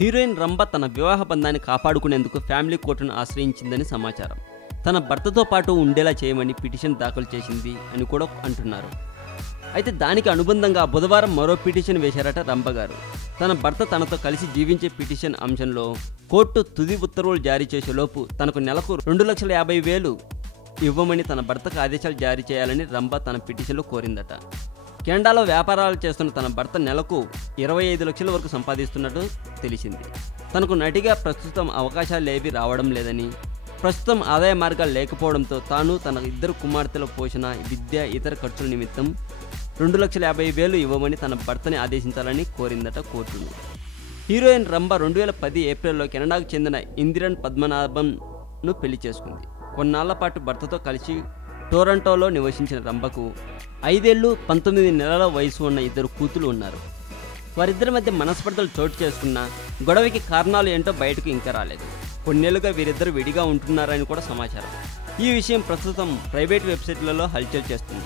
Heroine Rambha తన వివాహ బంధాన్ని కాపాడుకునేందుకు ఫ్యామిలీ కోర్టును ఆశ్రయించిందని సమాచారం. తన భర్తతో పాటు ఉండేలా చేయమని పిటిషన్ దాఖలు చేసింది అని కూడా అంటున్నారు. అయితే దానికి అనుబంధంగా బుధవారం మరో పిటిషన్ వేశారట రంభ గారు. తన భర్త తనతో కలిసి జీవించే పిటిషన్ అంశంలో కోర్టు తుది ఉత్తర్వులు జారీ చేసేలోపు తనకు నెలకు 2,50,000 ఇవ్వమని తన భర్తకు ఆదేశాలు జారీ చేయాలని రంభ తన పిటిషన్లో కోరిందట. కెనడాలో వ్యాపారాలు చేస్తున్న తన భర్త నెలకు 25 లక్షల వరకు సంపాదిస్తున్నట్టు తెలిసింది. తనకు నటిగా ప్రస్తుతం అవకాశాలేవీ రావడం లేదని, ప్రస్తుతం ఆదాయ మార్గాలు లేకపోవడంతో తాను తన 2 కుమార్తెల పోషణ, విద్య, ఇతర ఖర్చుల నిమిత్తం 2,50,000 ఇవ్వమని తన భర్తని ఆదేశించాలని కోరిందట కోర్టును. హీరోయిన్ రంభ 2010 ఏప్రిల్లో కెనడాకు చెందిన ఇందిరన్ పద్మనాభంను పెళ్లి చేసుకుంది. కొన్నాళ్ల పాటు భర్తతో కలిసి టొరంటోలో నివసించిన రంభకు 5 ఏళ్ళు 19 నెలల వయసు ఉన్న 2 కూతులు ఉన్నారు. వారిద్దరి మధ్య మనస్పర్ధలు చోటు చేసుకున్న గొడవకి కారణాలు ఏంటో బయటకు ఇంకా రాలేదు. కొన్నేళ్లుగా వీరిద్దరు విడిగా ఉంటున్నారని కూడా సమాచారం. ఈ విషయం ప్రస్తుతం ప్రైవేట్ వెబ్సైట్లలో హల్చల్ చేస్తుంది.